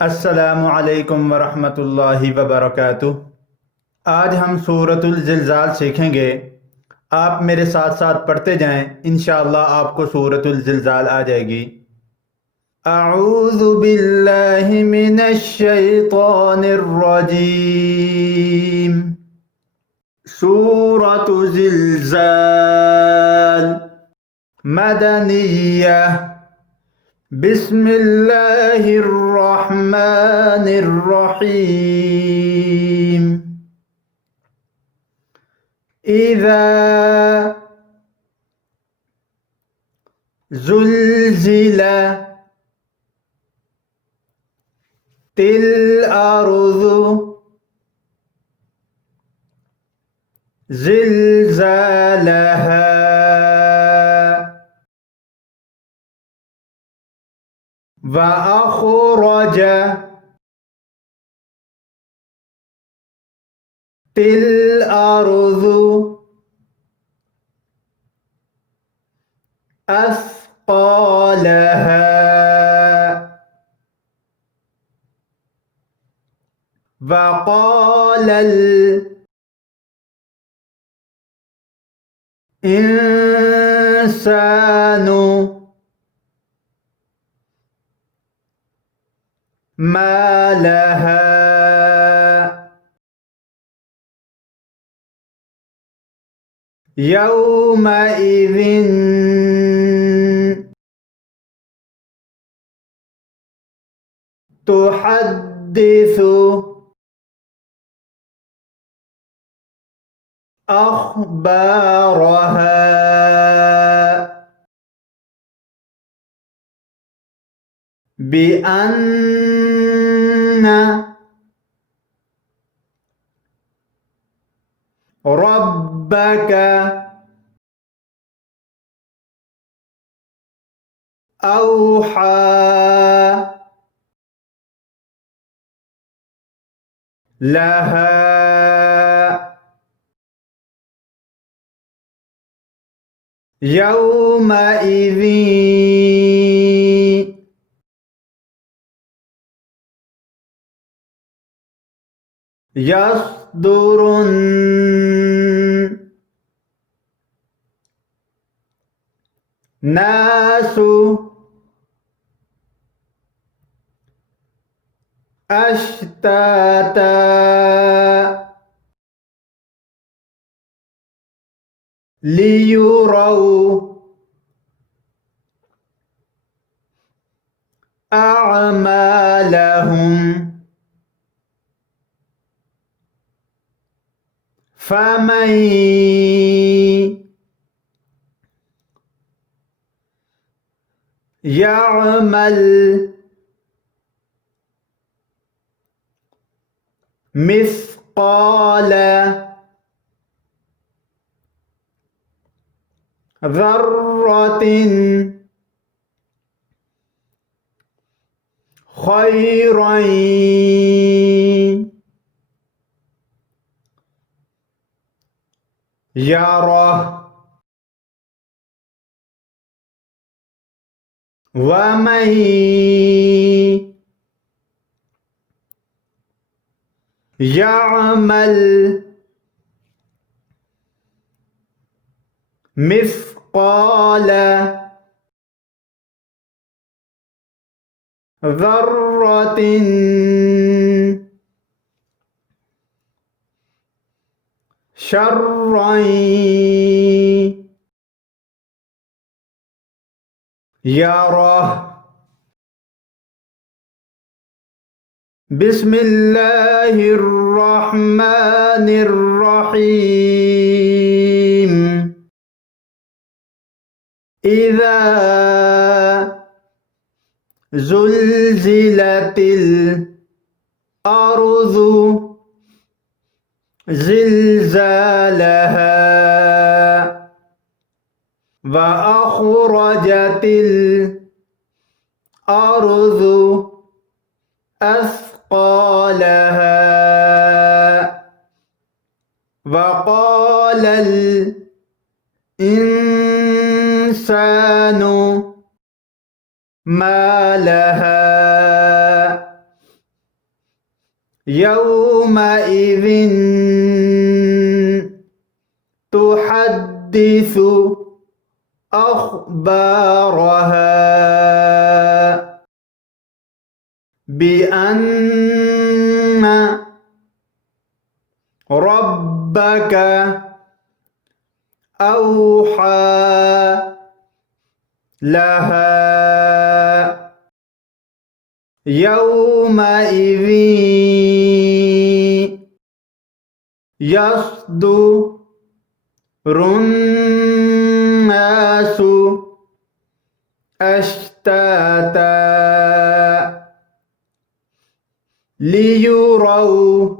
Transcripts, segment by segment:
अस्सलामु अलैकुम वरहमतुल्लाहि वबरकातुह। आज हम सूरतुल ज़िलज़ाल सीखेंगे। आप मेरे साथ साथ पढ़ते जाएं, इंशाअल्लाह आपको सूरतुल ज़िलज़ाल आ जाएगी। अऊज़ु बिल्लाहि मिनश शैतानिर रजीम। सूरतु ज़िलज़ाल मदनिय्यह। बिस्मिल्लाहिर्रहमानिर्रहीम। इज़ा ज़ुल्ज़िलतिल अर्ज़ु ज़िलज़ालहा व अख़रजतिल अर्ज़ु अस्क़ालहा वक़ालल इंसानु मा लहा यौमइज़िन तुहद्दिसु अख़बारहा बिअन्न रब्बक औहा लहा यौमइज़िन यस्दुरुन नासु अश्ताता लियुरौ अअमालहुम फमन यअमल मिस्क़ाल ज़र्रतिन खैरन यरह वमन यअमल मिस्क़ाल ज़र्रतिन शर्रन यरह। बिस्मिल्लाहिर्रहमानिर्रहीम। इज़ा ज़ुल्ज़िलतिल अर्ज़ु ज़िलज़ालहा व अख़रजतिल अर्ज़ु अस्क़ालहा वक़ालल इंसानु मा लहा يومئذ تحدث أخبارها بأن ربك أوحى لها يومئذ يصدر الناس أشتاتا ليروا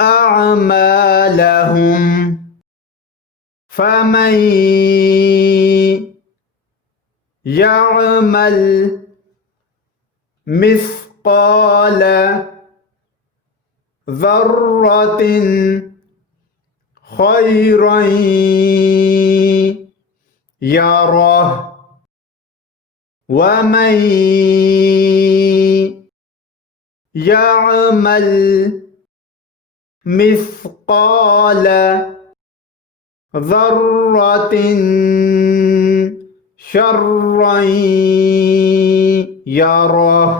أعمالهم فمن يعمل مثقال ذرة خيرا يره ومن يعمل مثقال ذرة شرا يره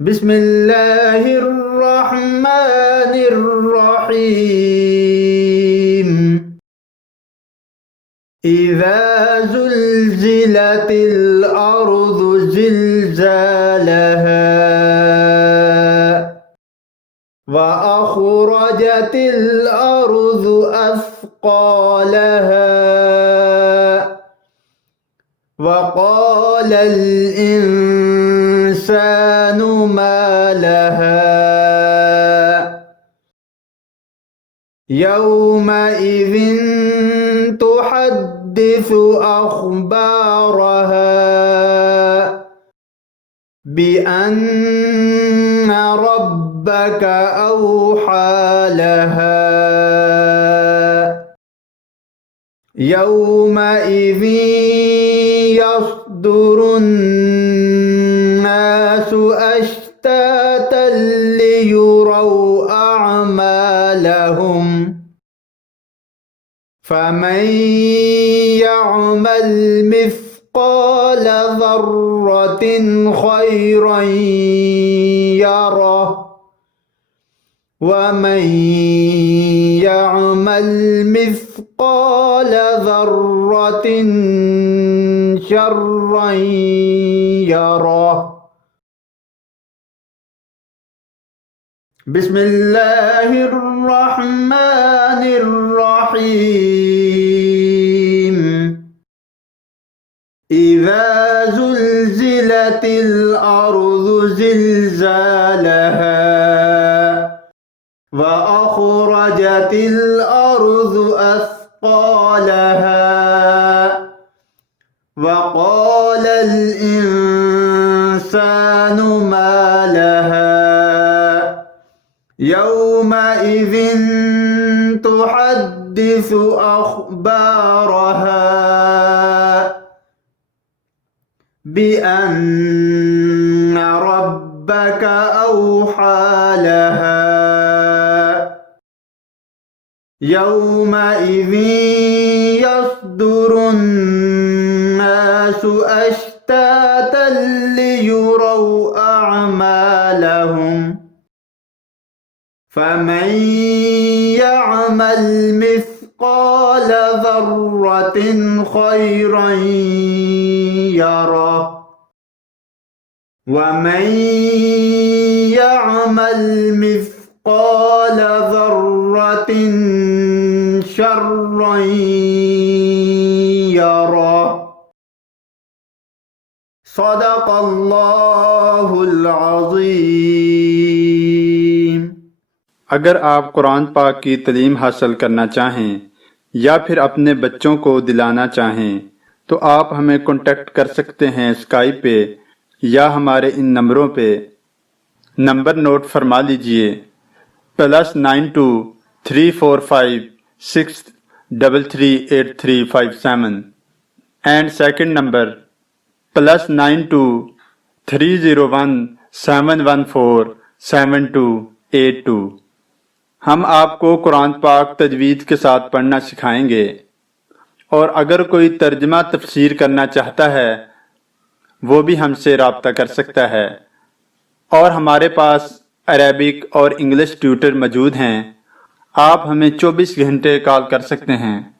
بسم الله الرحمن الرحيم إذا زلزلت الأرض زلزالها وأخرجت الأرض أثقالها وقال الإنسان ما لها يومئذ تحدث أخبارها بأن ربك أوحى لها يومئذ يصدر الناس أشتاتا ليروا أعمالهم فمن يعمل مثقال ذرة خيرا يره ومن يعمل مثقال ذرة شرا يره بسم الله الرحمن الرحيم إذا زلزلت الأرض زلزالها وأخرجت الأرض أثقالها وقال الإنسان ما لها يومئذ تحدث أخبارها بأن ربك أوحى لها يومئذ يصدر الناس أشتاتا ليروا أعمالهم فمن يعمل مثقال ذرة خيرا يره ومن يعمل مثقال ذرة شرا يره صدق الله العظीम। अगर आप कुरान पाक की तालीम हासिल करना चाहें या फिर अपने बच्चों को दिलाना चाहें तो आप हमें कांटेक्ट कर सकते हैं स्काइप पे या हमारे इन नंबरों पे। नंबर नोट फरमा लीजिए +92 345 633 8357 एंड सेकंड नंबर +92 3017147282। हम आपको कुरान पाक तजवीद के साथ पढ़ना सिखाएंगे, और अगर कोई तर्जमा तफसीर करना चाहता है वो भी हमसे राब्ता कर सकता है। और हमारे पास अरेबिक और इंग्लिश ट्यूटर मौजूद हैं। आप हमें 24 घंटे कॉल कर सकते हैं।